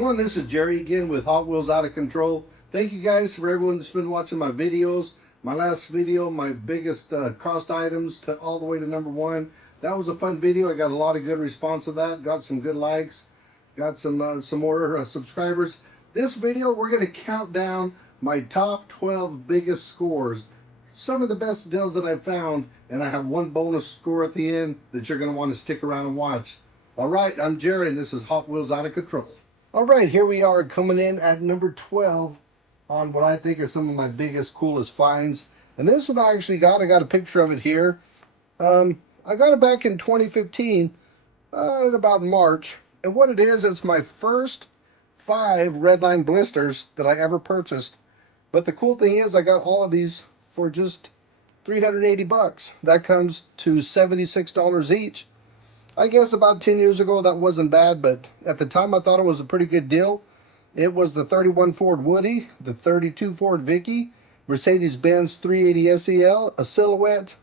everyone, this is Jerry again with Hot Wheels Out of Control. Thank you guys for everyone that's been watching my videos. My last video, my biggest cost items to all the way to #1. That was a fun video. I got a lot of good response to that. Got some good likes. Got some more subscribers. This video, we're going to count down my top 12 biggest scores. Some of the best deals that I've found, and I have one bonus score at the end that you're going to want to stick around and watch. All right, I'm Jerry, and this is Hot Wheels Out of Control. All right, here we are coming in at number 12 on what I think are some of my biggest, coolest finds. And this one I actually got. I got a picture of it here. I got it back in 2015, in about March. And what it is, it's my first 5 Redline blisters that I ever purchased. But the cool thing is I got all of these for just 380 bucks. That comes to $76 each. I guess about 10 years ago that wasn't bad, but at the time I thought it was a pretty good deal. It was the 31 Ford Woody, the 32 Ford Vicky, Mercedes-Benz 380 SEL, a Silhouette,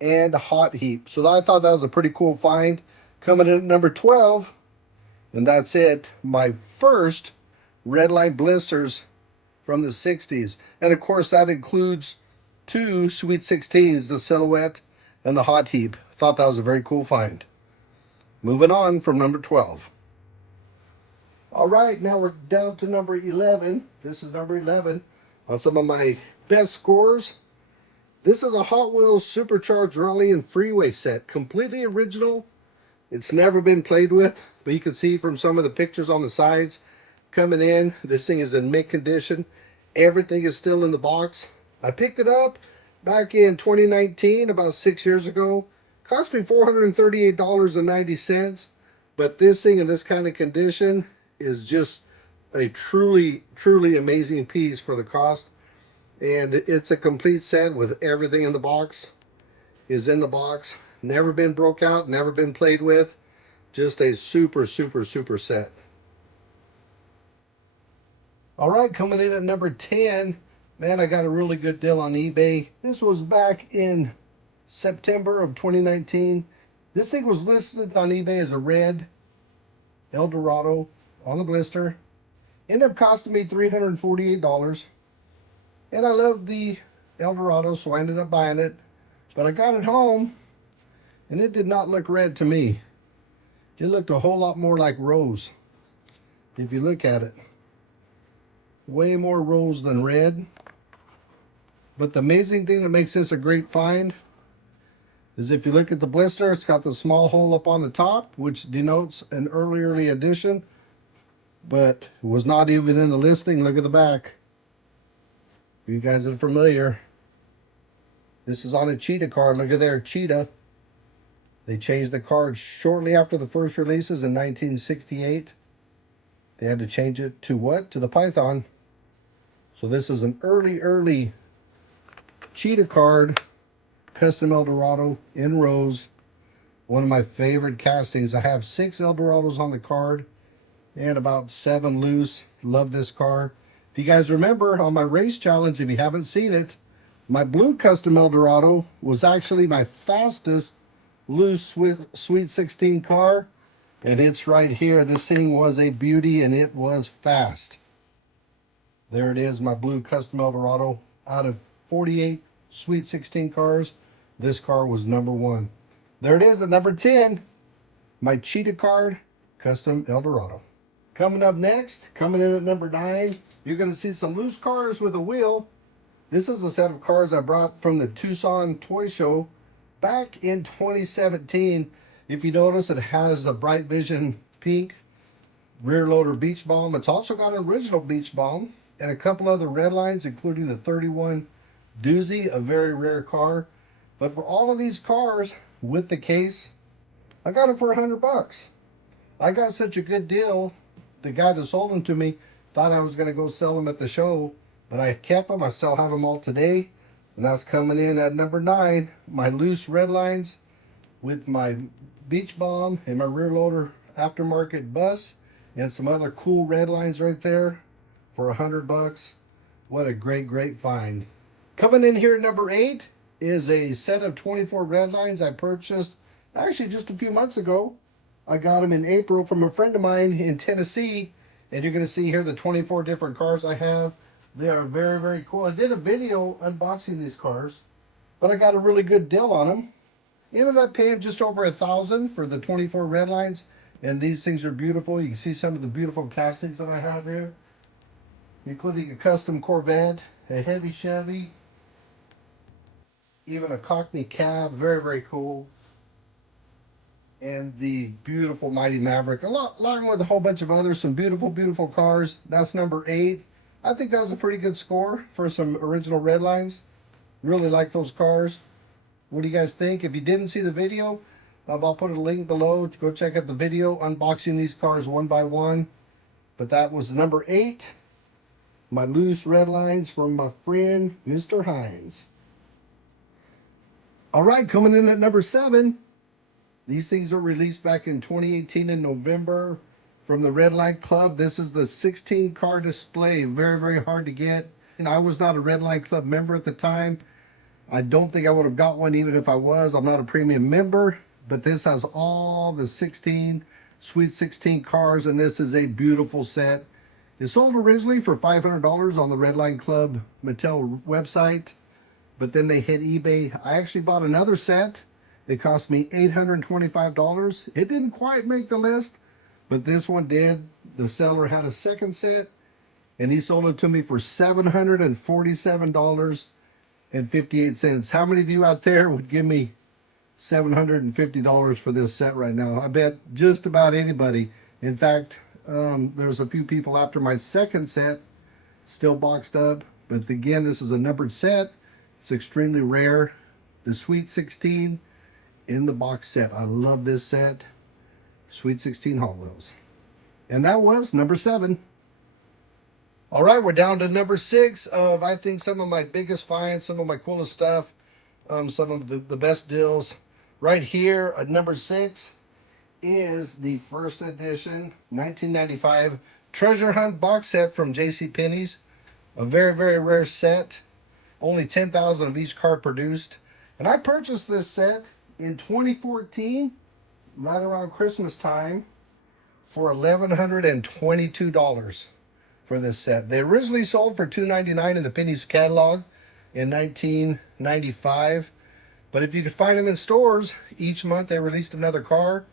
and a Hot Heap. So I thought that was a pretty cool find. Coming in at number 12, and that's it. My first Redline blisters from the 60s. And of course that includes 2 Sweet 16s, the Silhouette and the Hot Heap. Thought that was a very cool find. Moving on from number 12. All right, now we're down to number 11. This is number 11 on some of my best scores. This is a Hot Wheels Supercharged Rally and Freeway set. Completely original. It's never been played with, but you can see from some of the pictures on the sides coming in, this thing is in mint condition. Everything is still in the box. I picked it up back in 2019, about 6 years ago. Cost me $438.90, but this thing in this kind of condition is just a truly amazing piece for the cost. And it's a complete set with everything in the box is in the box. Never been broke out, never been played with. Just a super set. All right, coming in at number 10. Man, I got a really good deal on eBay. This was back in September of 2019. This thing was listed on eBay as a red Eldorado on the blister. Ended up costing me $348. And I love the Eldorado, so I ended up buying it. But I got it home, and it did not look red to me. It looked a whole lot more like rose, if you look at it. Way more rose than red. But the amazing thing that makes this a great find is if you look at the blister, it's got the small hole up on the top, which denotes an early edition, but it was not even in the listing. Look at the back. You guys are familiar. This is on a Cheetah card. Look at there, Cheetah. They changed the card shortly after the first releases in 1968. They had to change it to what? To the Python. So this is an early Cheetah card. Custom Eldorado in rose. One of my favorite castings. I have 6 Eldorados on the card and about 7 loose. Love this car. If you guys remember on my race challenge, if you haven't seen it, my blue Custom Eldorado was actually my fastest loose Sweet 16 car. And it's right here. This thing was a beauty and it was fast. There it is, my blue Custom Eldorado. Out of 48 Sweet 16 cars, this car was #1. There it is at number 10, my Cheetah card, Custom Eldorado. Coming up next, coming in at number 9, you're going to see some loose cars with a wheel. This is a set of cars I brought from the Tucson toy show back in 2017. If you notice, it has a Bright Vision pink rear loader beach balm. It's also got an original beach balm and a couple other Redlines, including the 31 Doozy, a very rare car. But for all of these cars with the case, I got them for 100 bucks. I got such a good deal. The guy that sold them to me thought I was going to go sell them at the show, but I kept them. I still have them all today. And that's coming in at number 9, my loose Redlines with my beach balm and my rear loader aftermarket bus and some other cool Redlines right there for 100 bucks. What a great find. Coming in here at number 8 is a set of 24 Redlines I purchased actually just a few months ago. I got them in April from a friend of mine in Tennessee, And you're going to see here the 24 different cars I have. They are very, very cool. I did a video unboxing these cars, but I got a really good deal on them. Ended up paying just over $1,000 for the 24 Redlines. And these things are beautiful. You can see some of the beautiful castings that I have here, including a custom Corvette, a heavy Chevy, even a Cockney cab. Very, very cool. And the beautiful Mighty Maverick, along with a whole bunch of others, some beautiful, beautiful cars. That's number 8. I think that was a pretty good score for some original Redlines. Really like those cars. What do you guys think? If you didn't see the video, I'll put a link below to go check out the video unboxing these cars one by one. But that was number 8, my loose Redlines from my friend Mr. Hines. All right, coming in at number 7. These things were released back in 2018 in November from the Redline Club. This is the 16 car display. Very, very hard to get. And I was not a Redline Club member at the time. I don't think I would have got one even if I was. I'm not a premium member. But this has all the 16 Sweet 16 cars, and this is a beautiful set. It sold originally for $500 on the Redline Club Mattel website, but then they hit eBay. I actually bought another set. It cost me $825. It didn't quite make the list, but this one did. The seller had a second set, and he sold it to me for $747.58. How many of you out there would give me $750 for this set right now? I bet just about anybody. In fact, there's a few people after my second set still boxed up. But again, this is a numbered set. It's extremely rare. The Sweet 16 in the box set. I love this set. Sweet 16 Hot Wheels. And that was number 7. All right, we're down to number 6 of, I think, some of my biggest finds, some of my coolest stuff, some of the best deals. Right here at number 6 is the first edition 1995 Treasure Hunt box set from JCPenney's. A very, very rare set. Only 10,000 of each car produced. And I purchased this set in 2014, right around Christmas time, for $1,122 for this set. They originally sold for $299 in the Penny's catalog in 1995. But if you could find them in stores, each month they released another car,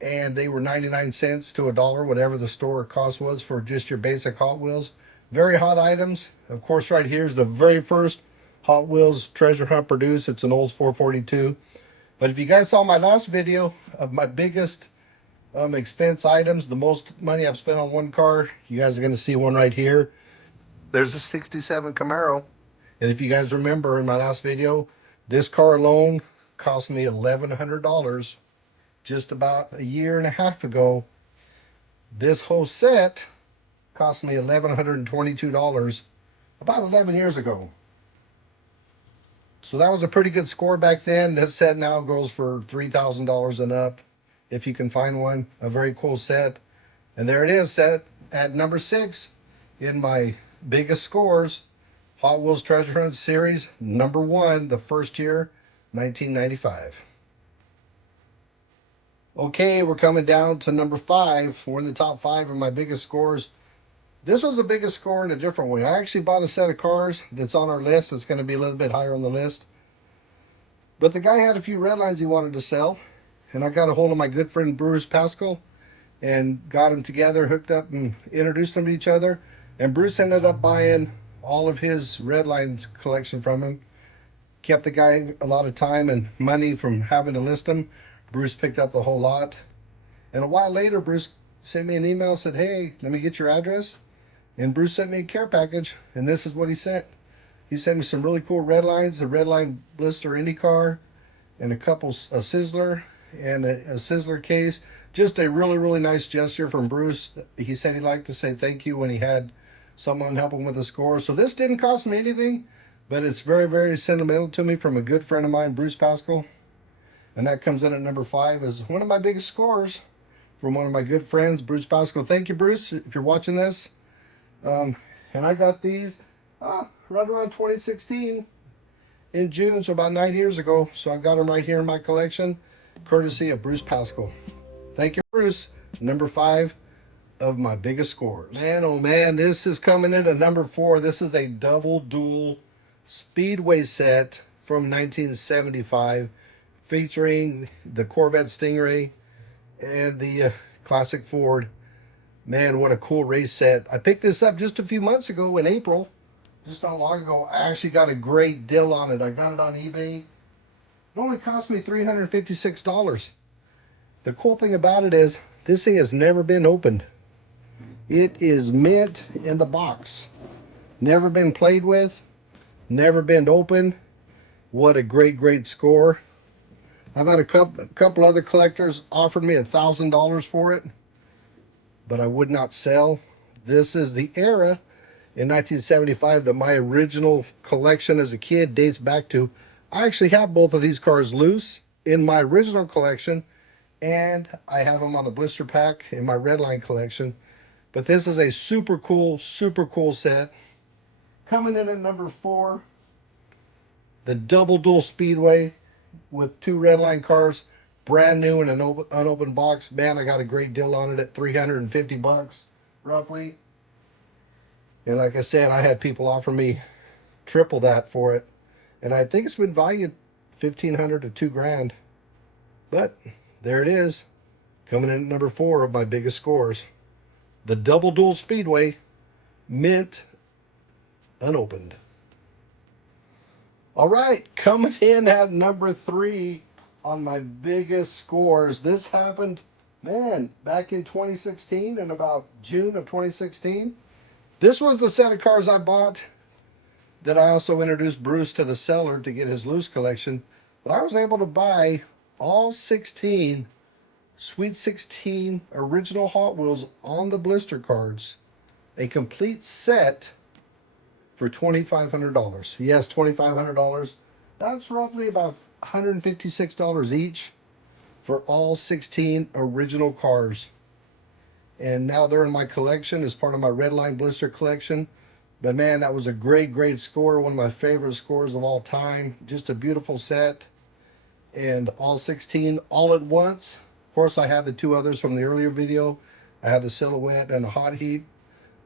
and they were 99 cents to $1, whatever the store cost was for just your basic Hot Wheels. Very hot items. Of course, right here is the very first Hot Wheels Treasure Hunt produced. It's an old 442. But if you guys saw my last video of my biggest expense items, the most money I've spent on one car, you guys are going to see one right here. There's a 67 Camaro. And if you guys remember in my last video, this car alone cost me $1,100 just about a year and a half ago. This whole set cost me $1,122 about 11 years ago. So that was a pretty good score back then. This set now goes for $3,000 and up, if you can find one. A very cool set. And there it is, set at number 6 in my biggest scores. Hot Wheels Treasure Hunt Series, number 1, the first year, 1995. Okay, we're coming down to number 5. We're in the top 5 of my biggest scores. This was the biggest score in a different way. I actually bought a set of cars that's on our list. It's going to be a little bit higher on the list. But the guy had a few Redlines he wanted to sell. And I got a hold of my good friend Bruce Pascal and got them together, hooked up, and introduced them to each other. And Bruce ended up buying all of his Redlines collection from him. Kept the guy a lot of time and money from having to list them. Bruce picked up the whole lot. And a while later, Bruce sent me an email, said, "Hey, let me get your address." And Bruce sent me a care package, and this is what he sent. He sent me some really cool Redlines, a Redline blister IndyCar, and a Sizzler, and a Sizzler case. Just a really, really nice gesture from Bruce. He said he'd like to say thank you when he had someone help him with the score. So this didn't cost me anything, but it's very, very sentimental to me from a good friend of mine, Bruce Pascal. And that comes in at number 5 as one of my biggest scores from one of my good friends, Bruce Pascal. Thank you, Bruce, if you're watching this. And I got these right around 2016 in June, so about 9 years ago. So I've got them right here in my collection, courtesy of Bruce Pascal. Thank you, Bruce. Number 5 of my biggest scores. Man, oh man, this is coming in at number 4. This is a double dual Speedway set from 1975 featuring the Corvette Stingray and the classic Ford. Man, what a cool race set. I picked this up just a few months ago in April. Just not long ago. I actually got a great deal on it. I got it on eBay. It only cost me $356. The cool thing about it is this thing has never been opened. It is mint in the box. Never been played with. Never been opened. What a great score. I've had a couple other collectors offered me $1,000 for it, but I would not sell. This is the era in 1975 that my original collection as a kid dates back to. I actually have both of these cars loose in my original collection, and I have them on the blister pack in my Redline collection. But this is a super cool set. Coming in at number 4, the double dual Speedway with 2 Redline cars, brand new in an unopened box. Man, I got a great deal on it at $350 roughly. And like I said, I had people offer me triple that for it, and I think it's been valued $1,500 to $2,000. But there it is, coming in at number 4 of my biggest scores. The double dual Speedway, mint, unopened. All right, coming in at number 3 on my biggest scores. This happened, man, back in 2016, in about June of 2016. This was the set of cars I bought that I also introduced Bruce to the seller to get his loose collection. But I was able to buy all 16 Sweet 16 original Hot Wheels on the blister cards, a complete set for $2,500. Yes, $2,500. That's roughly about $156 each for all 16 original cars. And now they're in my collection as part of my Redline blister collection. But man, that was a great score. One of my favorite scores of all time. Just a beautiful set. And all 16 all at once. Of course, I had the 2 others from the earlier video. I had the Silhouette and the Hot Heat.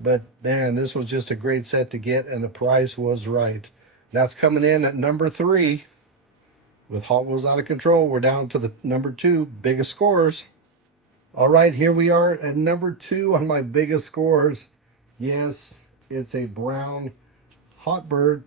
But man, this was just a great set to get, and the price was right. That's coming in at number 3. With Hot Wheels Out of Control, we're down to the number 2 biggest scores. All right, here we are at number 2 on my biggest scores. Yes, it's a brown Hotbird,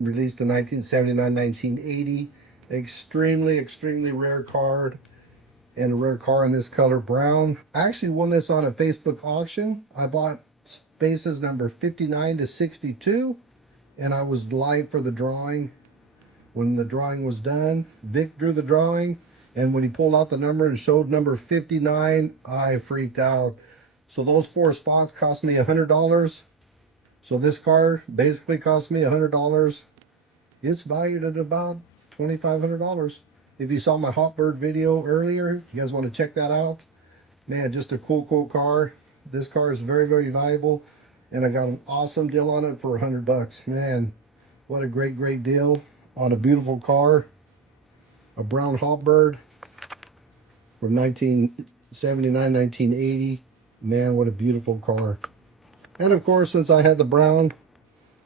released in 1979-1980. Extremely rare card, and a rare car in this color, brown. I actually won this on a Facebook auction. I bought spaces number 59 to 62, and I was live for the drawing. When the drawing was done, Vic drew the drawing, and when he pulled out the number and showed number 59, I freaked out. So those 4 spots cost me $100. So this car basically cost me $100. It's valued at about $2,500. If you saw my Hotbird video earlier, you guys want to check that out. Man, just a cool car. This car is very valuable, and I got an awesome deal on it for $100. Man, what a great deal on a beautiful car. A brown Hotbird from 1979-1980. Man, what a beautiful car. And of course, since I had the brown,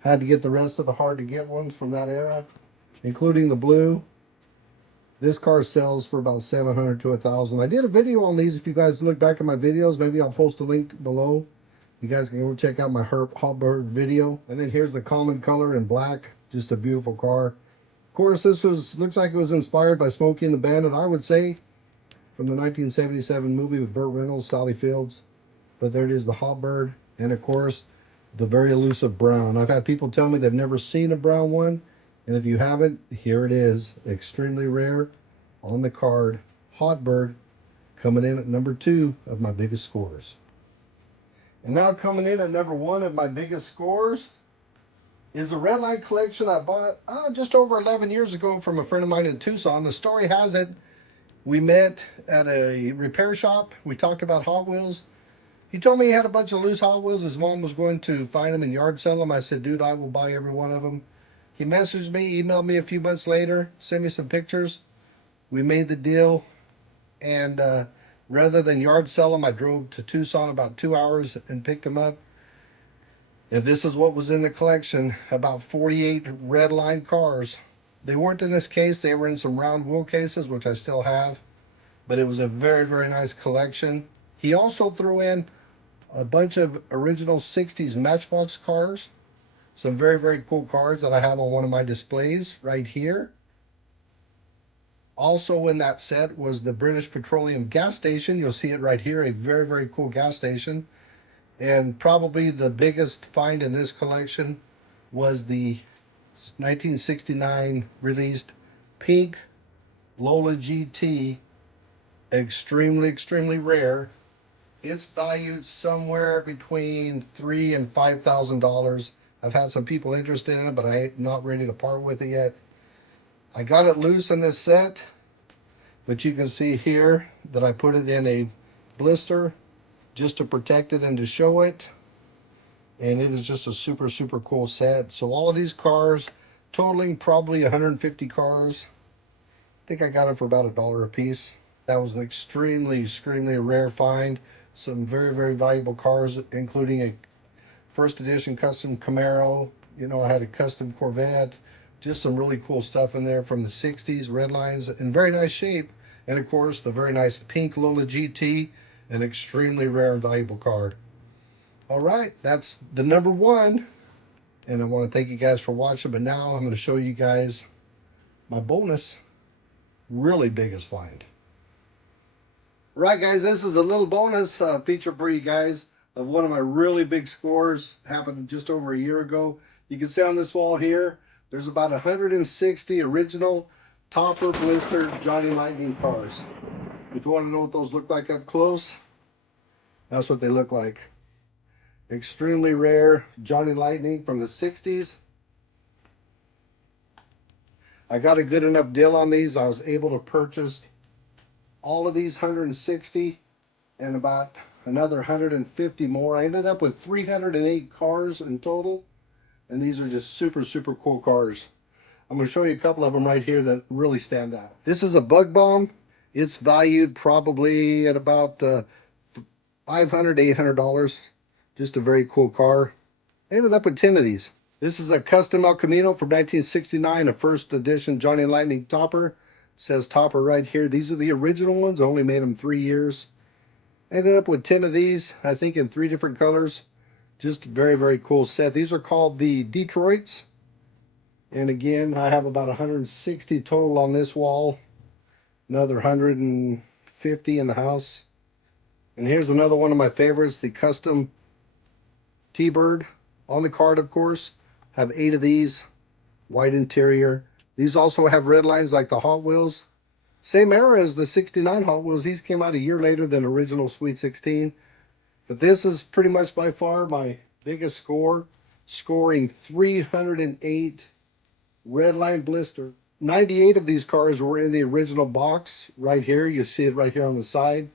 had to get the rest of the hard to get ones from that era, including the blue. This car sells for about $700 to $1,000. I did a video on these. If you guys look back at my videos, maybe I'll post a link below. You guys can go check out my Hotbird video. And then here's the common color in black. Just a beautiful car. Of course, this looks like it was inspired by Smokey and the Bandit, I would say, from the 1977 movie with Burt Reynolds, Sally Fields. But there it is, the Hotbird. And of course, the very elusive brown. I've had people tell me they've never seen a brown one. And if you haven't, here it is. Extremely rare on the card. Hotbird, coming in at number 2 of my biggest scores. And now coming in at number 1 of my biggest scores is a Redline collection I bought just over 11 years ago from a friend of mine in Tucson. The story has it, we met at a repair shop. We talked about Hot Wheels. He told me he had a bunch of loose Hot Wheels. His mom was going to find them and yard sell them. I said, dude, I will buy every one of them. He messaged me, emailed me a few months later, sent me some pictures. We made the deal, and Rather than yard sell them, I drove to Tucson about 2 hours and picked them up. And this is what was in the collection, about 48 Redline cars. They weren't in this case, they were in some round wheel cases, which I still have. But it was a very, very nice collection. He also threw in a bunch of original 60s Matchbox cars. Some very, very cool cars that I have on one of my displays right here. Also in that set was the British Petroleum gas station. You'll see it right here, a very, very cool gas station. And probably the biggest find in this collection was the 1969 released pink Lola GT. Extremely, extremely rare. It's valued somewhere between $3,000 and $5,000. I've had some people interested in it, but I'm not ready to part with it yet. I got it loose in this set, but you can see here that I put it in a blister just to protect it and to show it. And it is just a super, super cool set. So all of these cars, totaling probably 150 cars. I think I got it for about $1 a piece. That was an extremely, extremely rare find. Some very, very valuable cars, including a first edition custom Camaro. You know, I had a custom Corvette. Just some really cool stuff in there from the 60s, Redlines, in very nice shape. And of course, the very nice pink Lola GT, an extremely rare and valuable car. All right, that's the number one. And I want to thank you guys for watching. But now I'm going to show you guys my bonus, really biggest find. Right, guys, this is a little bonus feature for you guys of one of my really big scores. Happened just over a year ago. You can see on this wall here, there's about 160 original topper blister Johnny Lightning cars. If you want to know what those look like up close, that's what they look like. Extremely rare Johnny Lightning from the 60s. I got a good enough deal on these. I was able to purchase all of these 160 and about another 150 more. I ended up with 308 cars in total, and these are just super, super cool cars. I'm going to show you a couple of them right here that really stand out. This is a Bug Bomb. It's valued probably at about $500 to $800. Just a very cool car. I ended up with 10 of these. This is a custom El Camino from 1969, a first edition Johnny Lightning topper. It says topper right here. These are the original ones. I only made them 3 years. I ended up with 10 of these, I think in 3 different colors. Just a very, very cool set. These are called the Detroits. And again, I have about 160 total on this wall. Another 150 in the house. And here's another one of my favorites, the custom T-Bird. On the card, of course, have 8 of these. White interior. These also have red lines like the Hot Wheels. Same era as the 69 Hot Wheels. These came out a year later than original Sweet 16. But this is pretty much by far my biggest score. Scoring 308 red line blister. 98 of these cars were in the original box right here. You see it right here on the side.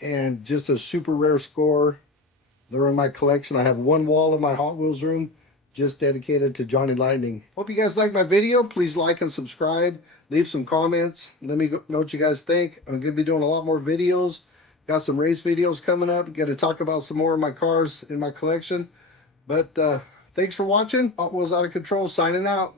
And just a super rare score. They're in my collection. I have one wall in my Hot Wheels room just dedicated to Johnny Lightning. Hope you guys liked my video. Please like and subscribe. Leave some comments. Let me know what you guys think. I'm going to be doing a lot more videos. Got some race videos coming up. Got to talk about some more of my cars in my collection. But thanks for watching. Hot Wheels Out of Control signing out.